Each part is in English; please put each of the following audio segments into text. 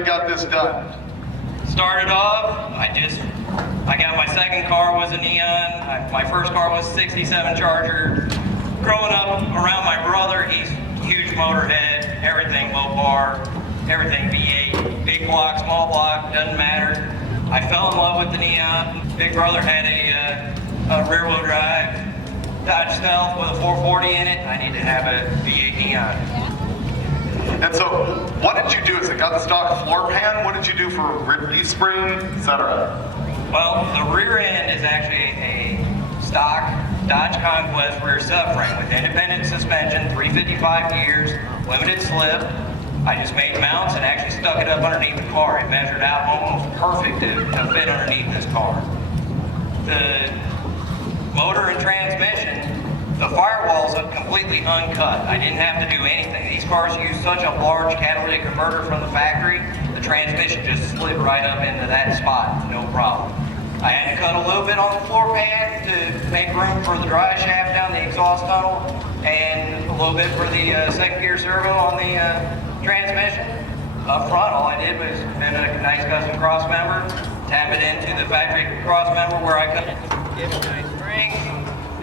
you got this done? Started off, I got my second car was a Neon. My first car was a 67 Charger. Growing up around my brother, he's huge motorhead, everything Mopar, everything V8, big block, small block, doesn't matter. I fell in love with the Neon. Big brother had a rear-wheel drive Dodge Stealth with a 440 in it. I need to have a V8 Neon. And so, what did you do? Is it got the stock floor pan? What did you do for leaf spring, etc.? Well, the rear end is actually a stock Dodge Conquest rear subframe with independent suspension, 355 gears, limited slip. I just made mounts and actually stuck it up underneath the car. It measured out almost perfect to fit underneath this car. The motor and transmission, the firewalls are completely uncut. I didn't have to do anything. These cars use such a large catalytic converter from the factory, the transmission just slid right up into that spot, no problem. I had to cut a little bit on the floor pan to make room for the dry shaft down the exhaust tunnel and a little bit for the second gear servo on the transmission. Up front, all I did was bend a nice custom cross member, tap it into the factory cross member where I cut it, give it a nice spring,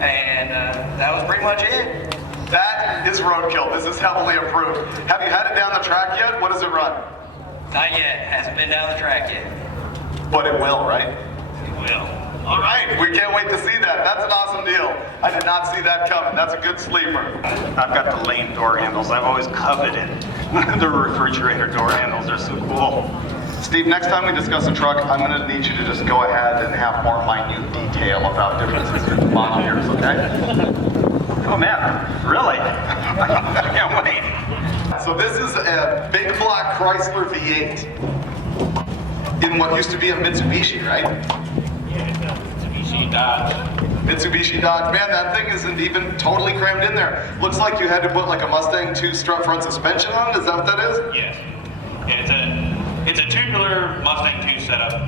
and that was pretty much it. That is Roadkill. This is heavily approved. Have you had it down the track yet? What does it run? Not yet. Hasn't been down the track yet. But it will, right? It will. All right, we can't wait to see that. That's an awesome deal. I did not see that coming. That's a good sleeper. I've got the lane door handles. I've always coveted the refrigerator door handles. They're so cool. Steve, next time we discuss a truck, I'm going to need you to just go ahead and have more minute detail about differences in model years, okay? Oh man, really? I can't wait. So this is a big block Chrysler V8 in what used to be a Mitsubishi, right? Yeah, it's a Mitsubishi Dodge. Mitsubishi Dodge. Man, that thing isn't even totally crammed in there. Looks like you had to put like a Mustang 2 strut front suspension on it. Is that what that is? Yes. It's a tubular Mustang 2 setup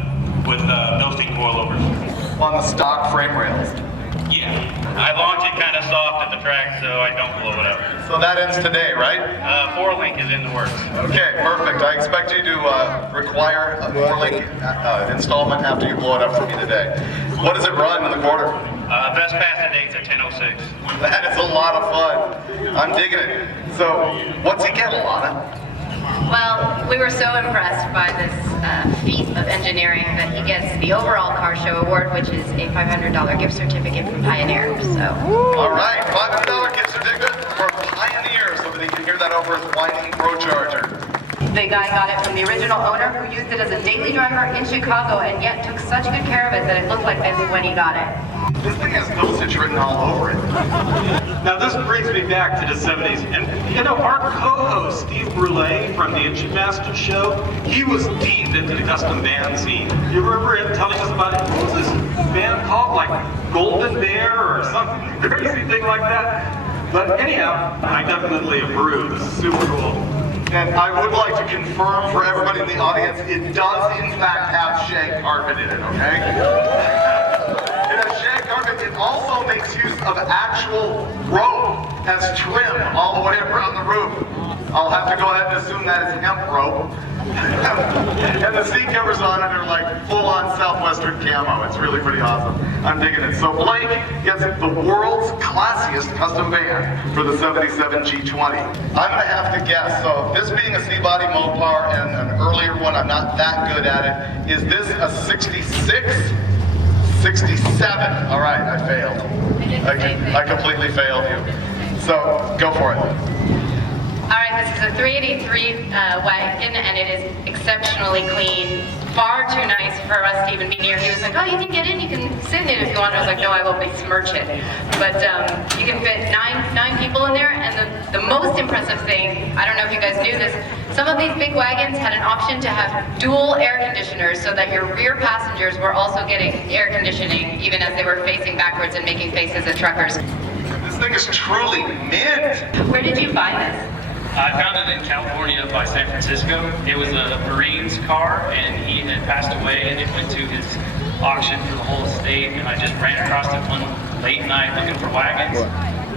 with built-in coilovers. On the stock frame rails. Yeah. I launch it kind of soft at the track so I don't blow it up. So that ends today, right? 4-link is in the works. Okay, perfect. I expect you to require a 4-link installment after you blow it up for me today. What does it run in the quarter? Best pass to date's at 10:06. That is a lot of fun. I'm digging it. So, what's he get, Elana? Well, we were so impressed by this feat of engineering that he gets the overall car show award, which is a $500 gift certificate from Pioneer. So. All right, $500 gift certificate for Pioneer, so that he can hear that over his whining Pro Charger. The guy got it from the original owner, who used it as a daily driver in Chicago, and yet took such good care of it that it looked like this when he got it. This thing has Dulcich written all over it. Now this brings me back to the 70s, and you know, our co-host Steve Brule from the Engine Master show, he was deep into the custom van scene. You remember him telling us about it? What was this van called? Like Golden Bear or something crazy thing like that? But anyhow, I definitely approve. This is super cool. And I would like to confirm for everybody in the audience, it does in fact have shag carpet in it, okay? It has shag carpet. It also makes use of actual rope as trim all the way around the roof. I'll have to go ahead and assume that is hemp rope. And the seat covers on it are like full-on Southwestern camo. It's really pretty awesome. I'm digging it. So Blake gets the world's classiest custom van for the 77 G20. I'm gonna have to guess, so this being a C-body Mopar and an earlier one, I'm not that good at it. Is this a 66? 67. All right, I failed. I completely failed you. So go for it. All right, this is a 383 wagon, and it is exceptionally clean. Far too nice for us to even be near. He was like, oh, you can get in, you can sit in it if you want. I was like, no, I will besmirch it. But you can fit nine people in there, and the most impressive thing, I don't know if you guys knew this, some of these big wagons had an option to have dual air conditioners so that your rear passengers were also getting air conditioning even as they were facing backwards and making faces at truckers. This thing is truly mint. Where did you find this? I found it in California by San Francisco. It was a Marine's car, and he had passed away, and it went to his auction for the whole estate, and I just ran across it one late night looking for wagons,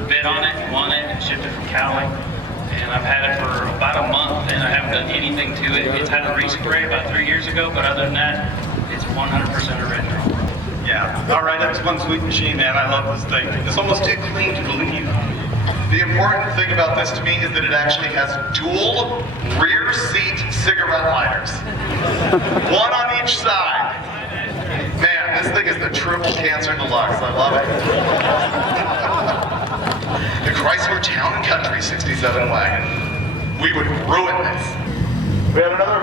bid on it, won it, and shipped it from Cali. and I've had it for about a month, and I haven't done anything to it. It's had a respray about 3 years ago, but other than that, it's 100% original. Yeah. All right, that's one sweet machine, man. I love this thing. It's almost too clean to believe. The important thing about this to me is that it actually has dual rear seat cigarette lighters. One on each side. Man, this thing is the triple cancer deluxe. I love it. The Chrysler Town and Country 67 wagon. We would ruin this. We had another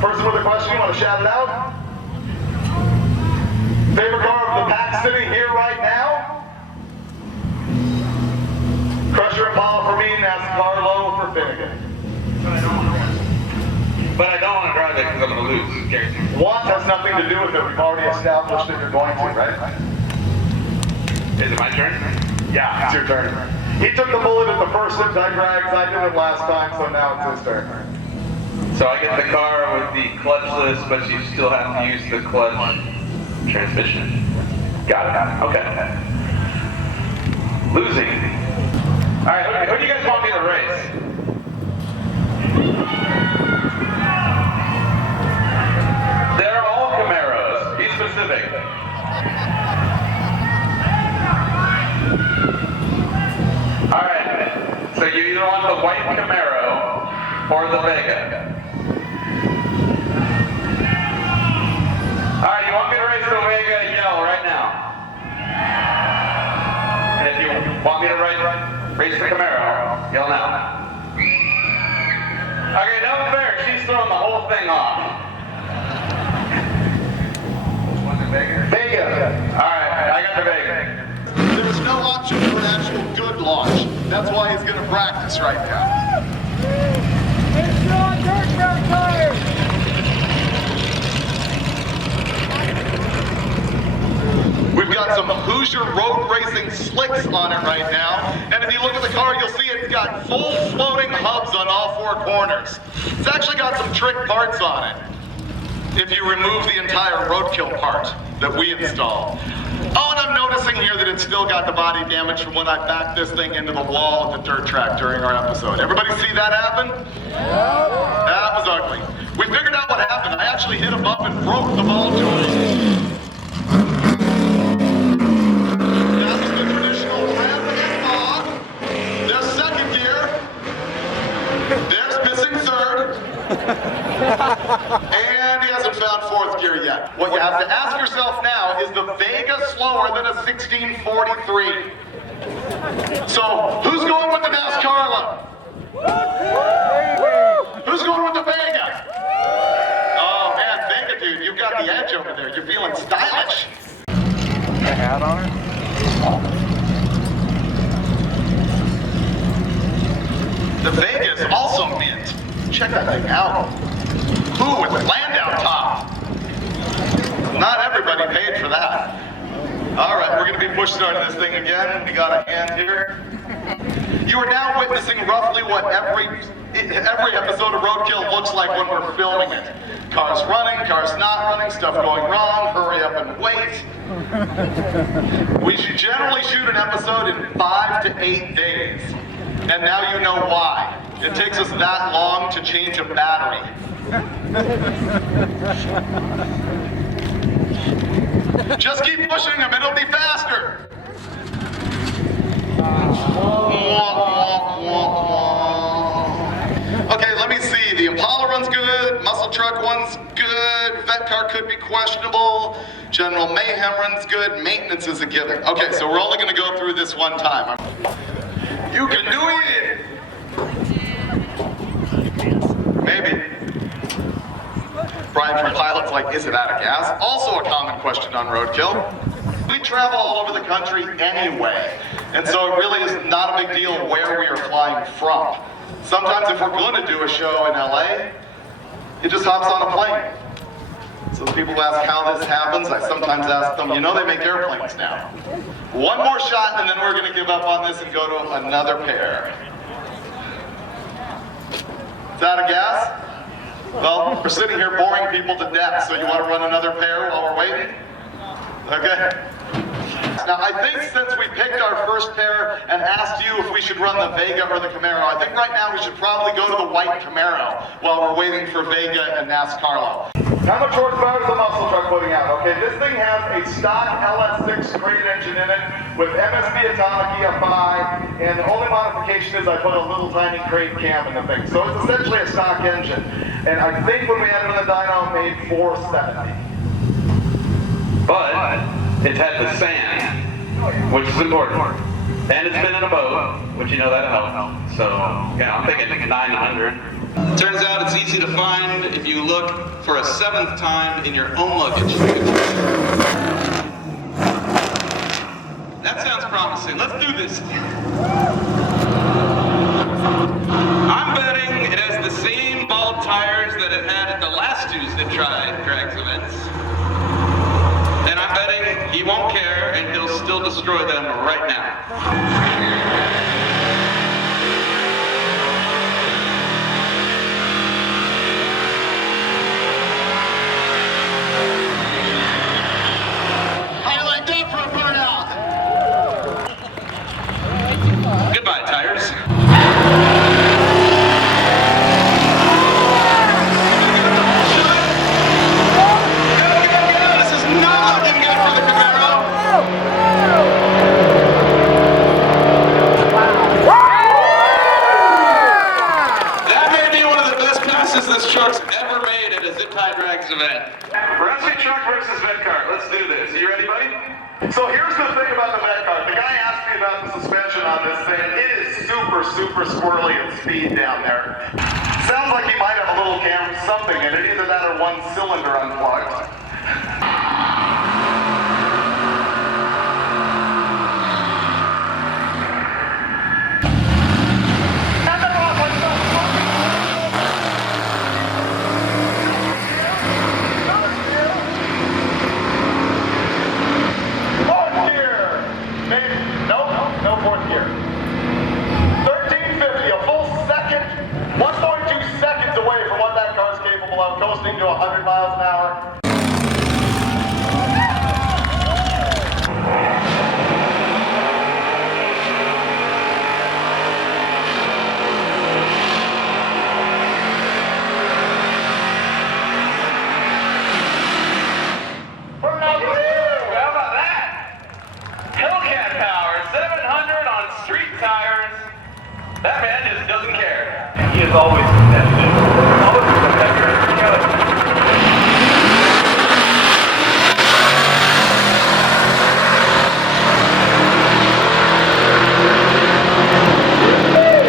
person with a question. You want to shout it out? Favorite car of the pack sitting here right now? Crusher Impala for me, Nascarlo for Finnegan. But I don't want to drive it because I'm going to lose. Want has nothing to do with it. We've already established that you're going to, right? Is it my turn? Yeah, it's your turn. He took the bullet at the first Zip Tie Drags. I did it last time, so now it's his turn. So I get the car with the clutchless, but you still have to use the clutch transmission. Got it. Okay. Losing. All right, who do you guys want me to race? They're all Camaros. Be specific. All right. So you either want the white Camaro or the Vega. All right, you want me to race the Vega? Yell right now. And if you want me to race the Camaro, yell now. Okay, no fair. She's throwing the whole thing off. Vega. All right, I got the Vega. There's no option for an actual good launch. That's why he's going to practice right now. We've got some Hoosier road racing slicks on it right now. And if you look at the car, you'll see it's got full floating hubs on all four corners. It's actually got some trick parts on it. If you remove the entire Roadkill part that we installed. Oh, and I'm noticing here that it's still got the body damage from when I backed this thing into the wall at the dirt track during our episode. Everybody see that happen? That was ugly. We figured out what happened. I actually hit him up and broke the ball joint. That was the traditional ramp and fog. There's second gear. There's missing third. And he hasn't found fourth gear yet. What you have to ask yourself now is the Vega slower than a 1643? So, who's going with the Nascarlo? Who's going with the Vega? Oh man, Vega dude, you've got the edge over there. You're feeling stylish. A hat on it? The Vega is also mint. Check that thing out. Ooh, with the Landau top. Not everybody paid for that. All right, we're going to be push starting this thing again. We got a hand here. You are now witnessing roughly what every episode of Roadkill looks like when we're filming it. Cars running, cars not running, stuff going wrong, hurry up and wait. We should generally shoot an episode in 5 to 8 days. And now you know why. It takes us that long to change a battery. Just keep pushing them, it'll be faster. Okay, let me see. The Impala runs good, muscle truck one's good, Vettecart could be questionable, General Mayhem runs good, maintenance is a given. Okay, so we're only going to go through this one time. You can do it! Maybe. Brian from Pilot's like, is it out of gas? Also a common question on Roadkill. We travel all over the country anyway, and so it really is not a big deal where we are flying from. Sometimes if we're going to do a show in LA, it just hops on a plane. So people ask how this happens, I sometimes ask them, you know they make airplanes now. One more shot and then we're going to give up on this and go to another pair. Is that a gas? Well, we're sitting here boring people to death, so you want to run another pair while we're waiting? Okay. Now, I think since we picked our first pair and asked you if we should run the Vega or the Camaro, I think right now we should probably go to the white Camaro while we're waiting for Vega and Nascarlo. How much horsepower is the muscle truck putting out? Okay, this thing has a stock LS6 crate engine in it with MSB Atomic EFI, and the only modification is I put a little tiny crate cam in the thing. So it's essentially a stock engine. And I think when we added the dyno, it made 470. But it's had the sand, which is important. And it's been in a boat, which you know that'll help. So, yeah, I'm thinking 900. Turns out it's easy to find if you look for a 7th time in your own luggage. That sounds promising. Let's do this. I'm betting it has the same bald tires that it had at the last two Zip Tie Drags events. And I'm betting he won't care and he'll still destroy them right now. Goodbye, tires. This is not looking good for the Camaro. That may be one of the best passes this truck's ever made at a Zip Tie Drags event. Rusty truck versus Vettecart. Let's do this. Are you ready, buddy? So here's the thing about the Vettecart. The guy asked me about the suspension on this thing. It is super squirrely at speed down there. Sounds like he might have a little something in it, either that or one cylinder unplugged. Coasting to 100 miles an hour. How about that? Hellcat power, 700 on street tires. That man just doesn't care. He is always competitive. Always competitive.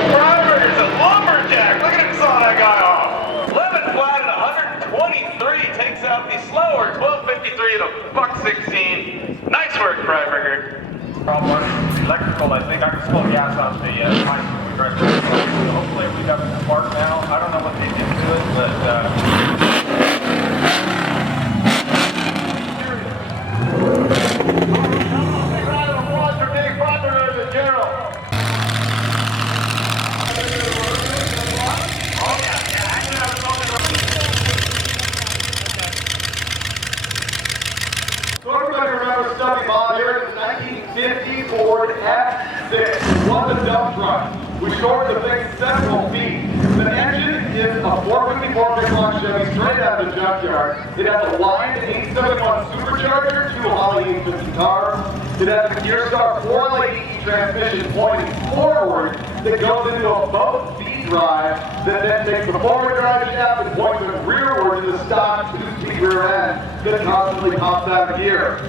Freiburger's a lumberjack. Look at him saw that guy off. 11 flat at 123 takes out the slower 1253 at a $1.16. Nice work, Freiburger. Electrical, I think I can still gas on the pipe. Hopefully we got the spark now. I don't know what they did to it, but So everybody remembers Stubby Bob here in the 1950 Ford F6. What a dump truck. We stored the thing several feet. The engine is a 454 big block Chevy straight out of the junkyard. It has a line 871 supercharger, 2 Holly 850 cars. It has a Gearstar 4-lane transmission pointing forward that goes into a boat speed drive that then takes the forward drive shaft and points it rearward to the stock 2-speed rear end that constantly pops out of gear.